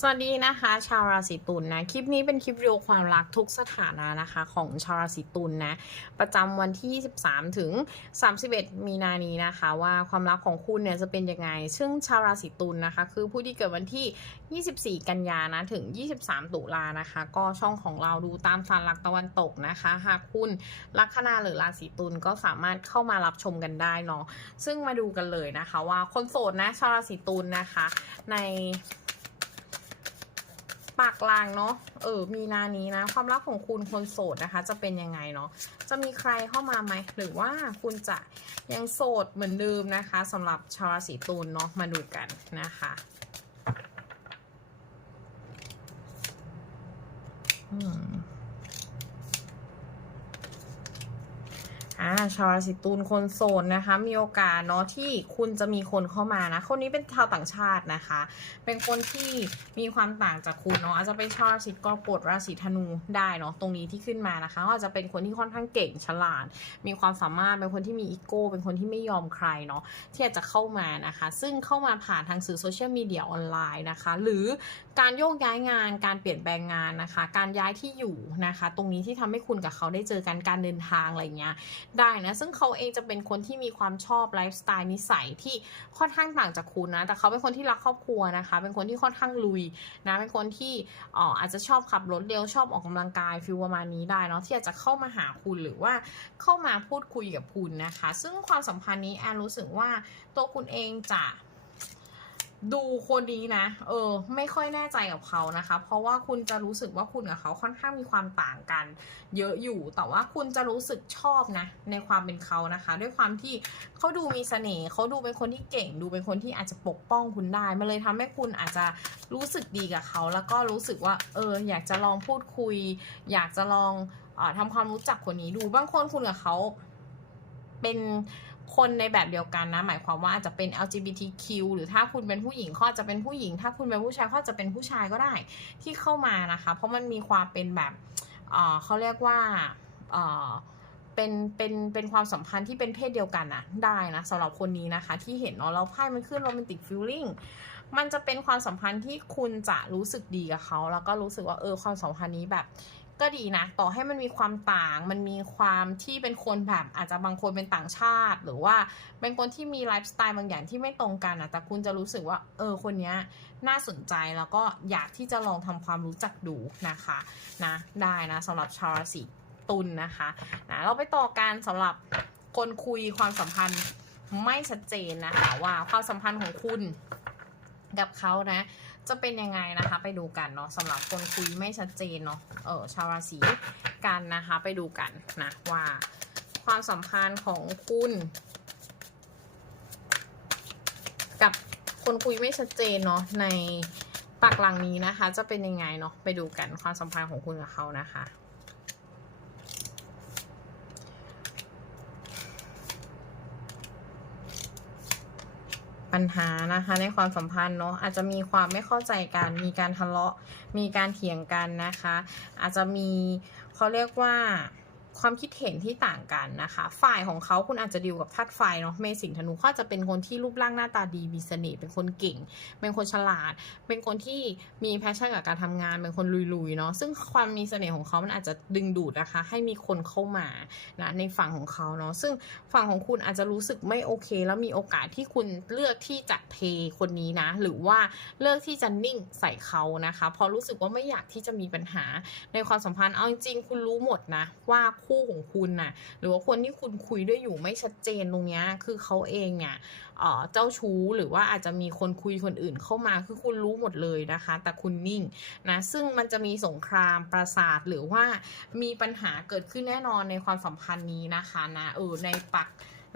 สวัสดีนะคะ ชาวราศีตุลนนะคลิปนี้เป็นคลิปวิดีโอความรักทุกสถานะนะคะ ของชาวราศีตุลนนะประจำวันที่ 23 ถึง 31 มีนานี้นะคะ ว่าความรักของคุณเนี่ยจะเป็นยังไง ซึ่งชาวราศีตุลนนะคะ คือผู้ที่เกิดวันที่ 24 กันยานะถึง 23 ตุลานะคะ ก็ช่องของเราดูตามสันหลักตะวันตกนะคะ หากคุณลัคนาหรือราศีตุลก็สามารถเข้ามารับชมกันได้เนาะซึ่งมาดูกันเลยนะคะ ว่าคนโสดนะชาวราศีตุลนะคะ ใน ปากลางเนาะ เออ มีนานี้นะ ความรักของคุณคนโสดนะคะ จะเป็นยังไงเนาะ จะมีใครเข้ามาไหม หรือว่าคุณจะยังโสดเหมือนเดิมนะคะสำหรับชาวราศีตุลเนาะ มาดูกันนะคะอืม อ่าชาวราศีตุลคนโสดนะคะ มีโอกาสเนาะที่คุณจะมีคนเข้ามานะ คนนี้เป็นชาวต่างชาตินะคะ เป็นคนที่มีความต่างจากคุณเนาะอาจจะเป็นชาวราศีกรกฎราศีธนูได้เนาะตรงนี้ที่ขึ้นมานะคะก็อาจจะเป็นคนที่ค่อนข้างเก่งฉลาด มีความสามารถเป็นคนที่มีอีโก้เป็นคนที่ไม่ยอมใครเนาะที่อาจจะเข้ามานะคะ ซึ่งเข้ามาผ่านทางสื่อโซเชียลมีเดียออนไลน์นะคะ หรือการโยกย้ายงาน การเปลี่ยนแปลงงานนะคะ การย้ายที่อยู่นะคะ ตรงนี้ที่ทำให้คุณกับเขาได้เจอกันการเดินทางอะไรเงี้ยได้นะ ซึ่งเขาเองจะเป็นคนที่มีความชอบไลฟ์สไตล์นิสัยที่ค่อนข้างต่างจากคุณนะ แต่เขาเป็นคนที่รักครอบครัวนะคะ เป็นคนที่ค่อนข้างลุยนะ เป็นคนที่อ๋ออาจจะชอบขับรถเร็วชอบออกกำลังกายฟิลประมาณนี้ได้เนาะที่อาจจะเข้ามาหาคุณหรือว่าเข้ามาพูดคุยกับคุณนะคะ ซึ่งความสัมพันธ์นี้แอนรู้สึกว่าตัวคุณเองจะ ดูคนนี้นะ เออ ไม่ค่อยแน่ใจกับเขานะคะ เพราะว่าคุณจะรู้สึกว่าคุณกับเขาค่อนข้างมีความต่างกัน เยอะอยู่ แต่ว่าคุณจะรู้สึกชอบนะ ในความเป็นเขานะคะ ด้วยความที่เขาดูมีเสน่ห์เขาดูเป็นคนที่เก่ง ดูเป็นคนที่อาจจะปกป้องคุณได้มันเลยทำให้คุณอาจจะรู้สึกดีกับเขา แล้วก็รู้สึกว่า เออ อยากจะลองพูดคุย อยากจะลองออทำความรู้จักคนนี้ดู บางคนคุณกับเขาเป็น คนในแบบเดียวกันนะ หมายความว่าอาจจะเป็น LGBTQ หรือถ้าคุณเป็นผู้หญิงขาอจะเป็นผู้หญิง ถ้าคุณเป็นผู้ชายขาอจะเป็นผู้ชายก็ได้ที่เข้ามานะคะ เพราะมันมีความเป็นแบบเออเขาเรียกว่าเออเป็นเป็นเป็นความสัมพันธ์ที่เป็นเพศเดียวกันนะได้นะสำหรับคนนี้นะคะ ที่เห็นเนาะแล้วไพ่มันขึ้นโรแมนติกฟิลลิ่งมันจะเป็นความสัมพันธ์ที่คุณจะรู้สึกดีกับเขา แล้วก็รู้สึกว่าเออความสัมพันธ์นี้แบบ ก็ดีนะ ต่อให้มันมีความต่างมันมีความที่เป็นคนแบบอาจจะบางคนเป็นต่างชาติ หรือว่าเป็นคนที่มีไลฟ์สไตล์บางอย่างที่ไม่ตรงกันอะแต่คุณจะรู้สึกว่า เออคนนี้น่าสนใจแล้วก็อยากที่จะลองทำความรู้จักดูนะคะนะได้นะสำหรับชาวราศีตุลนะคะนะเราไปต่อกันสำหรับคนคุยความสัมพันธ์ไม่ชัดเจนนะคะว่าความสัมพันธ์ของคุณกับเขานะ จะเป็นยังไงนะคะ ไปดูกันเนาะสำหรับคนคุยไม่ชัดเจนเนาะเออชาวราศีกันนะคะ ไปดูกันนะว่า ความสัมพันธ์ของคุณ กับคนคุยไม่ชัดเจนเนาะในปากหลังนี้นะคะ จะเป็นยังไงเนาะไปดูกันความสัมพันธ์ของคุณกับเขานะคะ ปัญหานะคะ ในความสัมพันธ์เนาะอาจจะมีความไม่เข้าใจกัน มีการทะเลาะ มีการเถียงกันนะคะ อาจจะมีเขาเรียกว่า ความคิดเห็นที่ต่างกันนะคะ ฝ่ายของเขาคุณอาจจะดีลกับธาตุไฟเนาะเมสิงธนูเขาจะเป็นคนที่รูปร่างหน้าตาดีมีเสน่ห์เป็นคนเก่ง เป็นคนฉลาด เป็นคนที่มีแพชชั่นกับการทำงาน เป็นคนลุยๆเนาะซึ่งความมีเสน่ห์ของเขามันอาจจะดึงดูดนะคะ ให้มีคนเข้ามานะในฝั่งของเขาเนาะซึ่งฝั่งของคุณอาจจะรู้สึกไม่โอเค แล้วมีโอกาสที่คุณเลือกที่จะเทคนนี้นะ หรือว่าเลือกที่จะนิ่งใส่เขานะคะพราะรู้สึกว่าไม่อยากที่จะมีปัญหาในความสัมพันธ์เอาจริงๆคุณรู้หมดนะว่าคูู่่ของคุณน่ะหรือว่าคนที่คุณคุยด้วยอยู่ไม่ชัดเจนตรงเนี้ยคือเขาเองเนี่ยเอ่อเจ้าชู้หรือว่าอาจจะมีคนคุยคนอื่นเข้ามาคือคุณรู้หมดเลยนะคะ แต่คุณนิ่งนะซึ่งมันจะมีสงครามประสาทหรือว่ามีปัญหาเกิดขึ้นแน่นอนในความสัมพันธ์นี้นะคะนะเออในปัก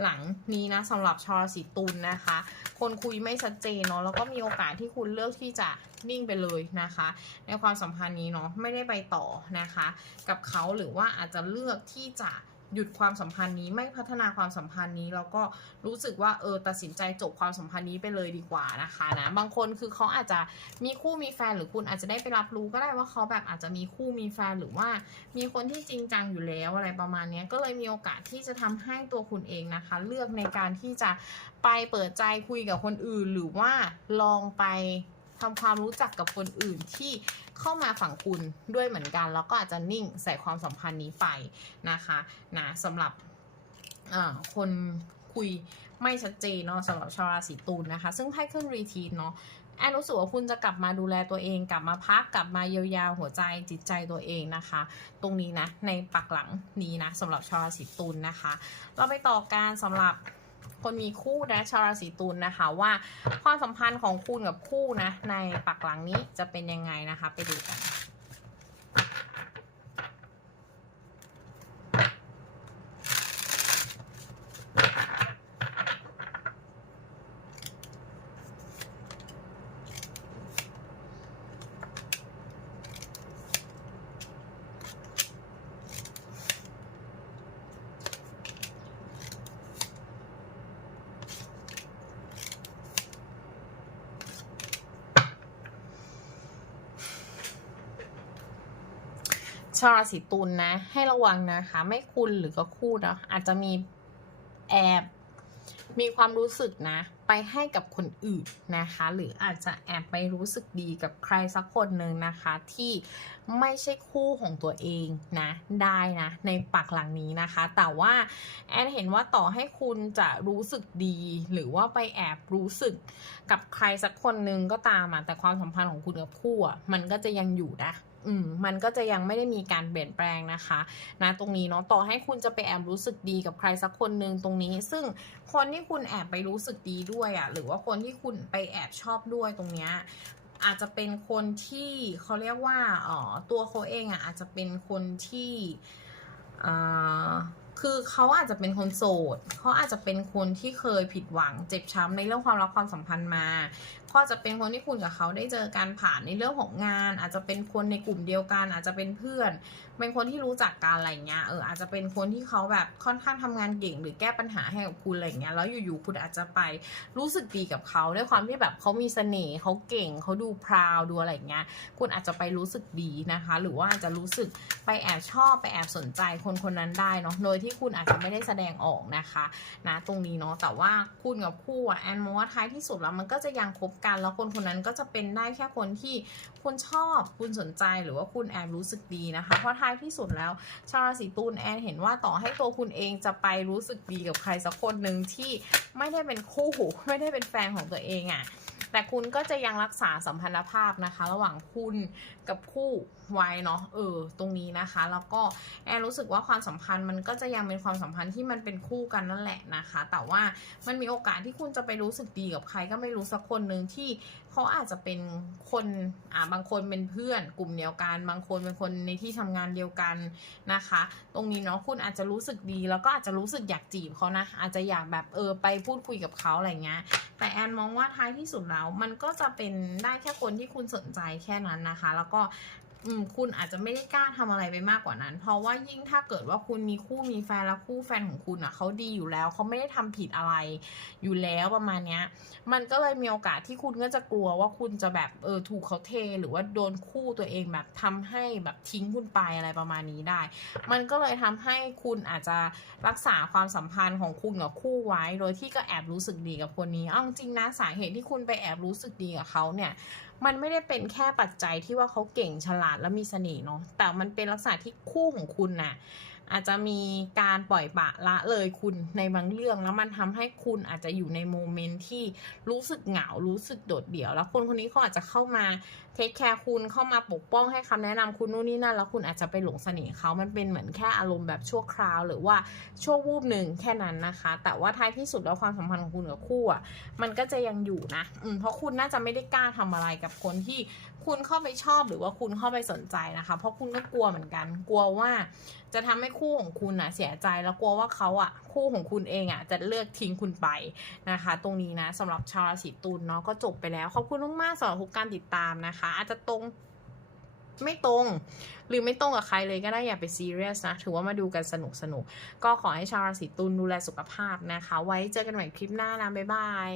หลังนี้นะสำหรับชาวราศีตุลนะคะ คนคุยไม่ชัดเจนเนาะแล้วก็มีโอกาสที่คุณเลือกที่จะนิ่งไปเลยนะคะ ในความสัมพันธ์นี้เนาะไม่ได้ไปต่อนะคะ กับเขาหรือว่าอาจจะเลือกที่จะ หยุดความสัมพันธ์นี้ไม่พัฒนาความสัมพันธ์นี้แล้วก็รู้สึกว่าเออตัดสินใจจบความสัมพันธ์นี้ไปเลยดีกว่านะคะนะบางคนคือเขาอาจจะมีคู่มีแฟนหรือคุณอาจจะได้ไปรับรู้ก็ได้ว่าเขาแบบอาจจะมีคู่มีแฟนหรือว่า มีคนที่จริงจังอยู่แล้วอะไรประมาณนี้ก็เลยมีโอกาสที่จะทำให้ตัวคุณเองนะคะ เลือกในการที่จะไปเปิดใจคุยกับคนอื่น หรือว่าลองไปทำความรู้จักกับคนอื่นที่ เข้ามาฝั่งคุณด้วยเหมือนกัน แล้วก็อาจจะนิ่งใส่ความสัมพันธ์นี้ไปนะคะนะสำหรับคนคุยไม่ชัดเจนเนาะสำหรับชาวราศีตุลนะคะ ซึ่งไพ่ขึ้นรีทีนเนาะแอนรู้สึกว่าคุณจะกลับมาดูแลตัวเอง กลับมาพักกลับมาเยียวยาหัวใจจิตใจตัวเองนะคะ ตรงนี้นะในปักหลังนี้นะสำหรับชาวราศีตุลนะคะ เราไปต่อการสำหรับ คนมีคู่นะชาวราศีตุลนะคะว่าความสัมพันธ์ของคุณกับคู่นะในปักหลังนี้จะเป็นยังไงนะคะ ไปดูกัน ชาวราศีตุลนะ ให้ระวังนะคะ ไม่คุณหรือก็คู่เนาะอาจจะมีแอบมีความรู้สึกนะ ไปให้กับคนอื่นนะคะ หรืออาจจะแอบไปรู้สึกดีกับใครสักคนหนึ่งนะคะ ที่ไม่ใช่คู่ของตัวเองนะ ได้นะ ในปักหลังนี้นะคะ แต่ว่าแอนเห็นว่าต่อให้คุณจะรู้สึกดี หรือว่าไปแอบรู้สึกกับใครสักคนหนึ่งก็ตามอะแต่ความสัมพันธ์ของคุณกับคู่อะมันก็จะยังอยู่นะ อืมมันก็จะยังไม่ได้มีการเปลี่ยนแปลงนะคะนะตรงนี้เนาะต่อให้คุณจะไปแอบรู้สึกดีกับใครสักคนหนึ่งตรงนี้ ซึ่งคนที่คุณแอบไปรู้สึกดีด้วยอะ่ะหรือว่าคนที่คุณไปแอบชอบด้วยตรงเนี้ยอาจจะเป็นคนที่เขาเรียกว่าอ๋อตัวเขาเองอะ่ะอาจจะเป็นคนที่อ่าคือเขาอาจจะเป็นคนโสดเขาอาจจะเป็นคนที่เคยผิดหวังเจ็บช้ำในเรื่องความรักความสัมพันธ์มาก็จะเป็นคนที่คุณกับเขาได้เจอการผ่านในเรื่องของงาน อาจจะเป็นคนในกลุ่มเดียวกัน อาจจะเป็นเพื่อน เป็นคนที่รู้จักกันอะไรเงี้ยเอออาจจะเป็นคนที่เขาแบบค่อนข้างทำงานเก่ง หรือแก้ปัญหาให้กับคุณอะไรเงี้ยแล้วอยู่ๆคุณอาจจะไปรู้สึกดีกับเขาด้วยความที่แบบเขามีเสน่ห์เขาเก่งเขาดูพราวดูอะไรเงี้ยคุณอาจจะไปรู้สึกดีนะคะ หรือว่าอาจจะรู้สึกไปแอบชอบไปแอบสนใจคนคนนั้นได้เนาะโดยที่คุณอาจจะไม่ได้แสดงออกนะคะนะตรงนี้เนาะแต่ว่าคุณกับคู่อะแอนมองว่าท้ายที่สุดแล้วมันก็จะยังคบกัน แล้วคนคนนั้นก็จะเป็นได้แค่คนที่คุณชอบคุณสนใจหรือว่าคุณแอบรู้สึกดีนะคะ เพราะท้ายที่สุดแล้ว ชาวราศีตุลแอนเห็นว่าต่อให้ตัวคุณเองจะไปรู้สึกดีกับใครสักคนหนึ่งที่ไม่ได้เป็นคู่หูไม่ได้เป็นแฟนของตัวเองอะ่ะ แต่คุณก็จะยังรักษาสัมพันธภาพนะคะ ระหว่างคุณกับคู่ไว้เนาะเออตรงนี้นะคะ แล้วก็แอนรู้สึกว่าความสัมพันธ์มันก็จะยังเป็นความสัมพันธ์ที่มันเป็นคู่กันนั่นแหละนะคะ แต่ว่ามันมีโอกาสที่คุณจะไปรู้สึกดีกับใครก็ไม่รู้สักคนหนึ่งที่เขาอาจจะเป็นคนอ่าบางคนเป็นเพื่อน กลุ่มเดียวกัน บางคนเป็นคนในที่ทำงานเดียวกันนะคะ ตรงนี้เนาะคุณอาจจะรู้สึกดีแล้วก็อาจจะรู้สึกอยากจีบเขานะอาจจะอยากแบบเออไปพูดคุยกับเขาอะไรเงี้ยแต่แอนมองว่าท้ายที่สุดแล้วมันก็จะเป็นได้แค่คนที่คุณสนใจแค่นั้นนะคะ แล้วก็ อืมคุณอาจจะไม่ได้กล้าทำอะไรไปมากกว่านั้น เพราะว่ายิ่งถ้าเกิดว่าคุณมีคู่มีแฟนแล้วคู่แฟนของคุณอะเขาดีอยู่แล้วเขาไม่ได้ทำผิดอะไรอยู่แล้วประมาณเนี้ย มันก็เลยมีโอกาสที่คุณก็จะกลัวว่าคุณจะแบบเออถูกเขาเท หรือว่าโดนคู่ตัวเองแบบทำให้แบบทิ้งคุณไปอะไรประมาณนี้ได้ มันก็เลยทำให้คุณอาจจะรักษาความสัมพันธ์ของคุณกับคู่ไว้ โดยที่ก็แอบรู้สึกดีกับคนนี้เอจริงนะสาเหตุที่คุณไปแอบรู้สึกดีกับเขาเนี่ย มันไม่ได้เป็นแค่ปัจจัยที่ว่าเขาเก่งฉลาดและมีเสน่ห์เนาะแต่มันเป็นลักษณะที่คู่ของคุณน่ะ อาจจะมีการปล่อยปะละเลยคุณในบางเรื่อง แล้วมันทำให้คุณอาจจะอยู่ในโมเมนต์ที่รู้สึกเหงา รู้สึกโดดเดี่ยว แล้วคนคนนี้เขาอาจจะเข้ามาเทคแคร์คุณเข้ามาปกป้องให้คำแนะนำคุณนู่นนี่นั่น แล้วคุณอาจจะไปหลงเสน่ห์เขามันเป็นเหมือนแค่อารมณ์แบบชั่วคราว หรือว่าชั่ววูบหนึ่งแค่นั้นนะคะ แต่ว่าท้ายที่สุดแล้วความสัมพันธ์ของคุณกับคู่อะมันก็จะยังอยู่นะอืมเพราะคุณน่าจะไม่ได้กล้าทำอะไรกับคนที่คุณเข้าไปชอบหรือว่าคุณเข้าไปสนใจนะคะ เพราะคุณก็กลัวเหมือนกัน กลัวว่าจะทำให้คู่ของคุณนะเสียใจแล้วกลัวว่าเขาอะคู่ของคุณเองอะจะเลือกทิ้งคุณไปนะคะ ตรงนี้นะสำหรับชาวราศีตุลเนาะก็จบไปแล้วขอบคุณมากๆสำหรับทุกการติดตามนะคะ อาจจะตรงไม่ตรงหรือไม่ตรงกับใครเลยก็ได้อย่าไปซีเรียสนะ ถือว่ามาดูกันสนุกสนุกๆก็ขอให้ชาวราศีตุลดูแลสุขภาพนะคะ ไว้เจอกันใหม่คลิปหน้านะบ๊ายบาย